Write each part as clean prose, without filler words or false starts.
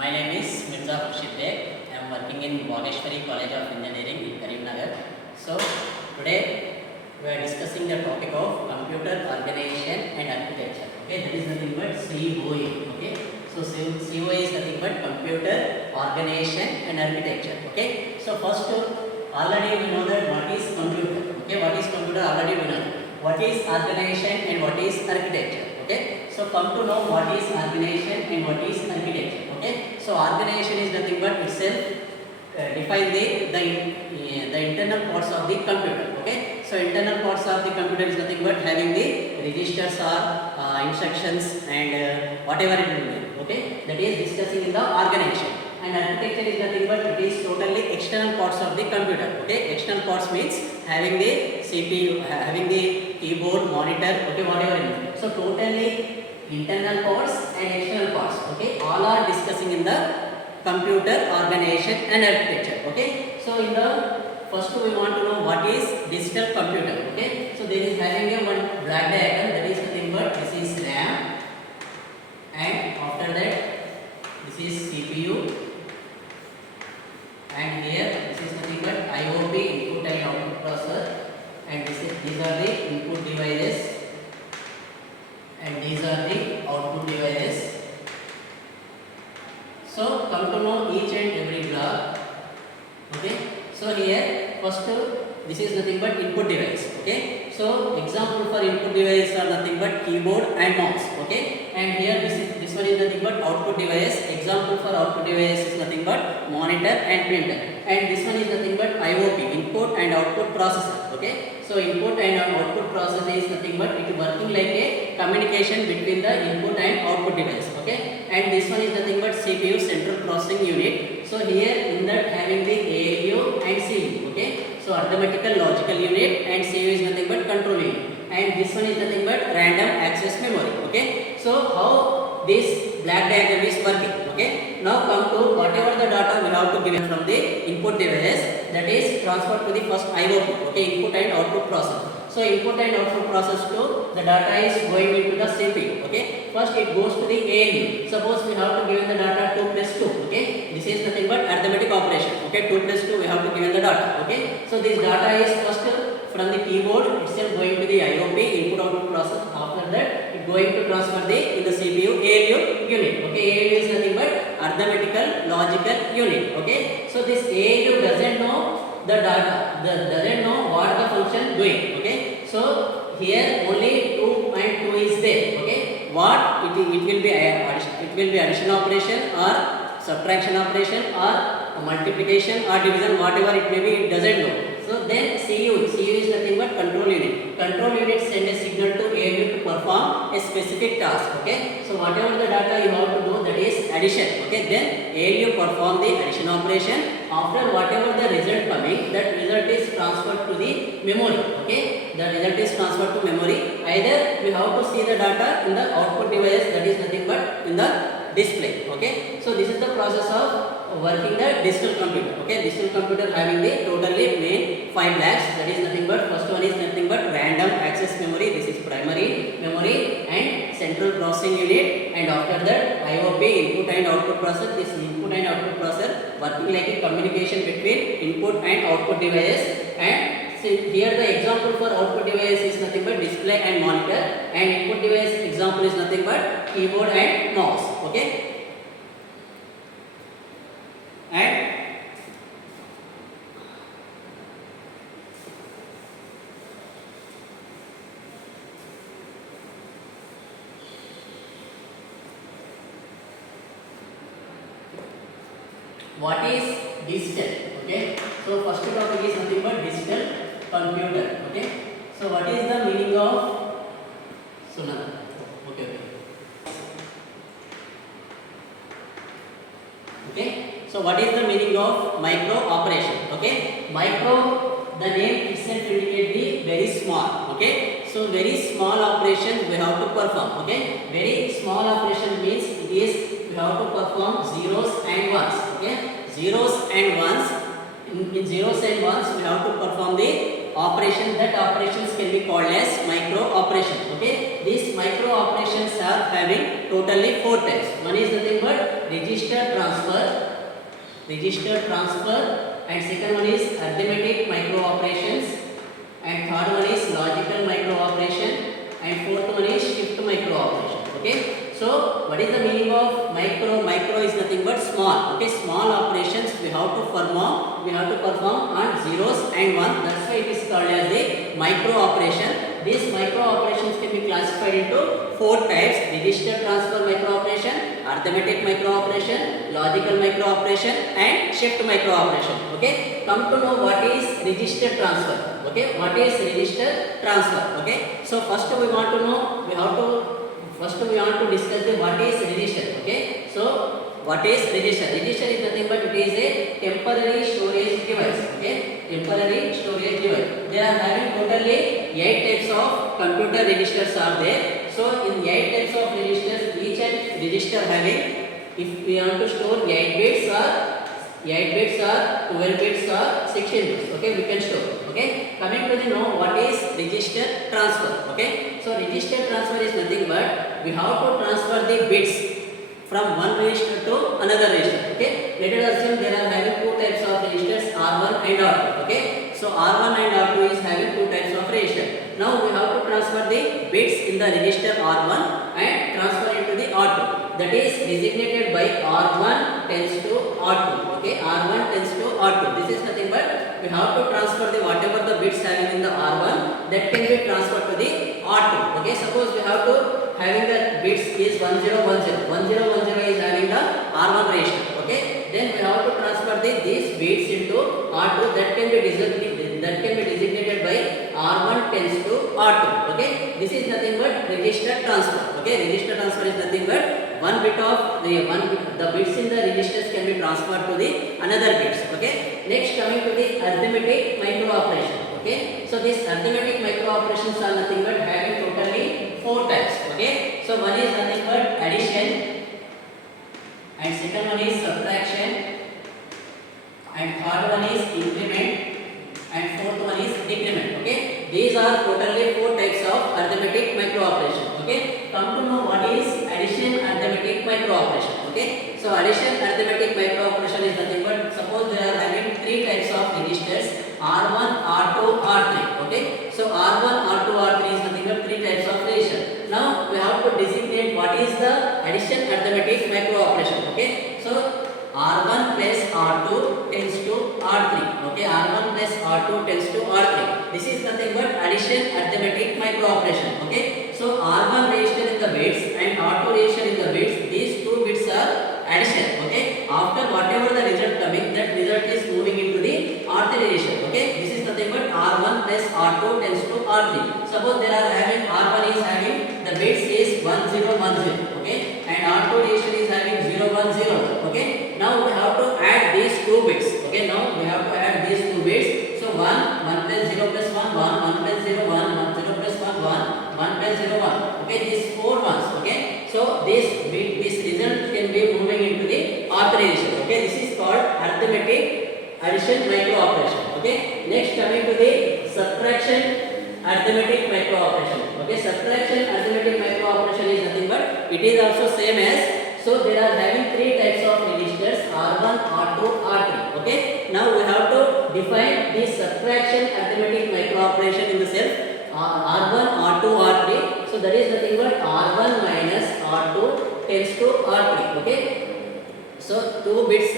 My name is KHURSHID. I am working in Vaageswari College of Engineering in Karimnagar. So today we are discussing the topic of computer organization and architecture. Okay, that is nothing but COE. Okay, so COE is nothing but computer organization and architecture. Okay, so first already we know that what is computer. Okay, what is computer already we know. What is organization and what is architecture. Okay, so come to know what is organization and what is architecture. Okay, so organization is nothing but itself define the internal parts of the computer. Okay, so internal parts of the computer is nothing but having the registers or instructions and whatever it will be. Okay, that is discussing in the organization. And architecture is nothing but it is totally external parts of the computer. Okay, external parts means having the CPU, having the keyboard, monitor, okay, whatever it is. So totally internal parts and external parts. Okay, all are discussing in the computer organization and architecture. Okay, so in the first we want to know what is digital computer. Okay, so there is having a one black diagram, that is nothing but this is RAM, and after that this is CPU, and here this is nothing but IOP, input and output processor, and these are the input devices and these are the output devices. So come to know each and every block. Okay, so here first this is nothing but input device. Okay, so example for input device are nothing but keyboard and mouse. Okay, and here this one is nothing but output device. Example for output device is nothing but monitor and printer, and this one is nothing but IOP, input and output processor. Okay, so input and output processor is nothing but it is working like a communication between the input and output device. Okay, and this one is nothing but CPU, central processing unit. So here in that having the ALU and CU. Okay, so arithmetical logical unit, and CU is nothing but control unit, and this one is nothing but random access memory. Okay, so how this black diagram is working. Okay, now come to whatever the data we have to give from the input device, that is transferred to the first IOP. Okay, input and output process. So input and output process to the data is going into the CPU. Okay, first it goes to the ALU. Suppose we have to give the data 2 plus 2. Okay, this is nothing but arithmetic operation. Okay, 2 plus 2 we have to give the data. Okay, so this data is first from the keyboard itself going to the IOP, input output process. After that it going to transfer in the CPU ALU unit. Okay, ALU is nothing but arithmetical logical unit. Okay, so this ALU doesn't know the data, doesn't know what the function doing. Okay, so here only 2 and 2 is there. Okay, what it will be addition operation or subtraction operation or multiplication or division, whatever it may be, it doesn't know. So then CU is nothing but control unit. Control unit send a signal to ALU to perform a specific task. Okay, so whatever the data you have to do, that is addition. Okay, then ALU perform the addition operation. After whatever the result coming, that result is transferred to the memory. Okay, the result is transferred to memory. Either we have to see the data in the output device, that is nothing but in the display. Okay, so this is the process of working the digital computer. Okay, digital computer having the totally main 5 blocks, that is nothing but first one is nothing but random access memory, this is primary memory, and central processing unit, and after that IOP, input and output processor. This input and output processor working like a communication between input and output devices. And here the example for output device is nothing but display and monitor, and input device example is nothing but keyboard and mouse. Okay, and what is digital? Okay, so first topic is nothing but digital computer. Okay, so what is the meaning of Sunana? Okay, so what is the meaning of micro operation? Okay, micro, the name itself indicates the very small. Okay, so very small operation we have to perform. Okay, very small operation means it is we have to perform zeros and ones. Okay, zeros and ones. In zeros and ones we have to perform the operation. That operations can be called as micro operation. Okay, these micro operations are having totally 4 types. One is nothing but register transfer, and second one is arithmetic micro operations, and third one is logical micro operation, and fourth one is shift micro operation. Okay, so what is the meaning of micro? Micro is nothing but small. Okay, small operations we have to perform on zeros and ones. That's why it is called as the micro operation. These micro operations can be classified into four types: register transfer micro operation, arithmetic micro operation, logical micro operation, and shift micro operation. Okay, come to know what is register transfer. Okay, what is register transfer? Okay, so first we want to discuss the what is register. Okay, so what is register? Register is nothing but it is a temporary storage device. Okay, temporary storage device. They are having totally 8 types of computer registers are there. So in 8 types of registers, each and register having, if we want to store 8 bits or 12 bits or 16 bits. Okay, we can store. Okay, coming to the know what is register transfer. Okay, so register transfer is nothing but we have to transfer the bits from one register to another register. Okay, let us assume there are having two types of registers, R1 and R2. Okay, so R1 and R2 is having two types of register. Now we have to transfer the bits in the register R1 and transfer into the R2. That is designated by R1 tends to R2. Okay, R1 tends to R2. This is nothing but we have to transfer the whatever the bits having in the R1 that can be transferred to the R2. Okay, suppose we have to having the bits is 1010. 1010 is having the R1 register. Okay, then we have to transfer these bits into R2 that can be designated by R1 tends to R2. Okay, this is nothing but register transfer. Okay, register transfer is nothing but the bits in the registers can be transferred to the another bits. Okay, next coming to the arithmetic micro operation. Okay, so these arithmetic micro operations are nothing but having totally 4 types. Okay, so one is nothing but addition, and second one is subtraction, and third one is increment, and fourth one is decrement. Okay, these are totally 4 types of arithmetic micro operation. Okay, come to know what is addition arithmetic micro operation. Okay, so addition arithmetic micro operation is nothing but suppose there are having 3 types of registers, R1, R2, R3. Okay, so R1, R2, R3 is nothing but 3 types of register. Now we have to designate what is the addition arithmetic micro operation. Okay, so R1 plus R2 tends to R3. Okay, R1 plus R2 tends to R3. This is nothing but addition arithmetic micro operation. Okay, so R1 register in the bits and R2 register in the bits. These 2 bits are addition. Okay, after whatever the result coming, that result is moving into the R3 register. Okay, this is nothing but R1 plus R2 tends to R3. Suppose there are having R1 is having the bits is 1010. Okay, and R2 register is having 010. Okay, now we have to add these 2 bits. Okay, now we have to add these 2 bits. So 1 plus 0 plus 1 1 plus 0 1 0 plus 1 1 plus 0 1. Okay, these 4 ones. Okay, so this result can be moving into the R3 register. Okay, this is called arithmetic addition micro operation. Okay, next coming to the subtraction arithmetic micro operation. Okay, subtraction arithmetic micro operation is nothing but it is also same as, so there are having 3 types of registers, R1, R2, R3. Okay, now we have to define the subtraction arithmetic micro operation in the self R1, R2, R3. So that is nothing but R1 minus R2 tends to R3. Okay, so 2 bits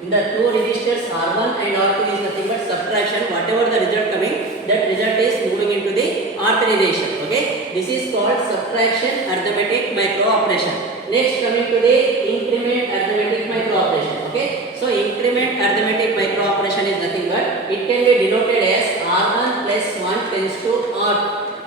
in the 2 registers R1 and R2 is nothing but subtraction. Whatever the result coming, that result is moving into the R3 register. Okay, this is called subtraction arithmetic micro operation. Next coming to the increment arithmetic micro operation. Okay, so increment arithmetic micro operation is nothing but it can be denoted as R1 plus 1 tends to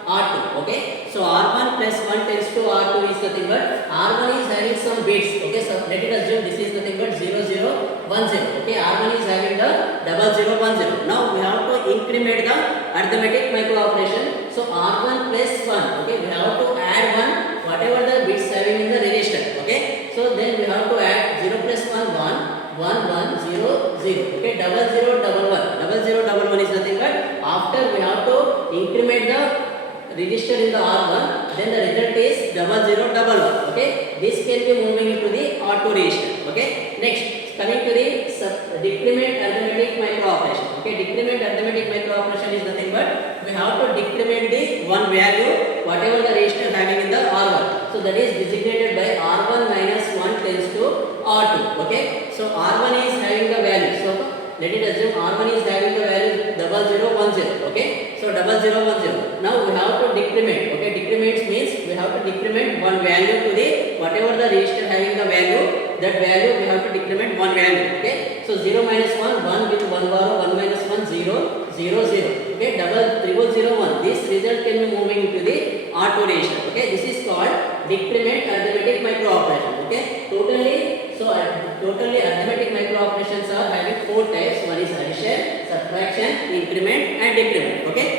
R2. Okay, so R1 plus 1 tends to R2 is nothing but R1 is having some bits. Okay, so let it assume this is nothing but 0010. Okay, R1 is having the 0010. Now we have to increment the arithmetic micro operation. So R1 plus 1. Okay, we have to add 1 whatever the bits having in the register. Okay, so then we have to add 0 plus 1 1 1 1 0 0. Okay, 0011. 0011 is nothing but after we have to increment the register in the R1, then the result is 0011. Okay, this can be moving into the R2 R2 register. Okay. Next, coming to the decrement arithmetic micro operation. Okay, decrement arithmetic micro operation is nothing but we have to decrement the one value whatever the register having in the R1. So that is designated by R1 minus 1 tends to R2. Okay, so R1 is having the value. So let it assume R1 is having the value 0010. Okay, so 0010. Now we have to decrement. Okay, decrement means we have to decrement one value to the whatever the register having the value. That value we have to decrement one value. Okay, so 0 minus 1, 1 with 1 borrow, 1 minus 1, 0, 0, 0. Okay, 0001. This result can be moving into the R2 register. Okay, this is called decrement arithmetic micro operation. Okay, totally arithmetic micro operations are having 4 types. One is addition, subtraction, increment and decrement. Okay.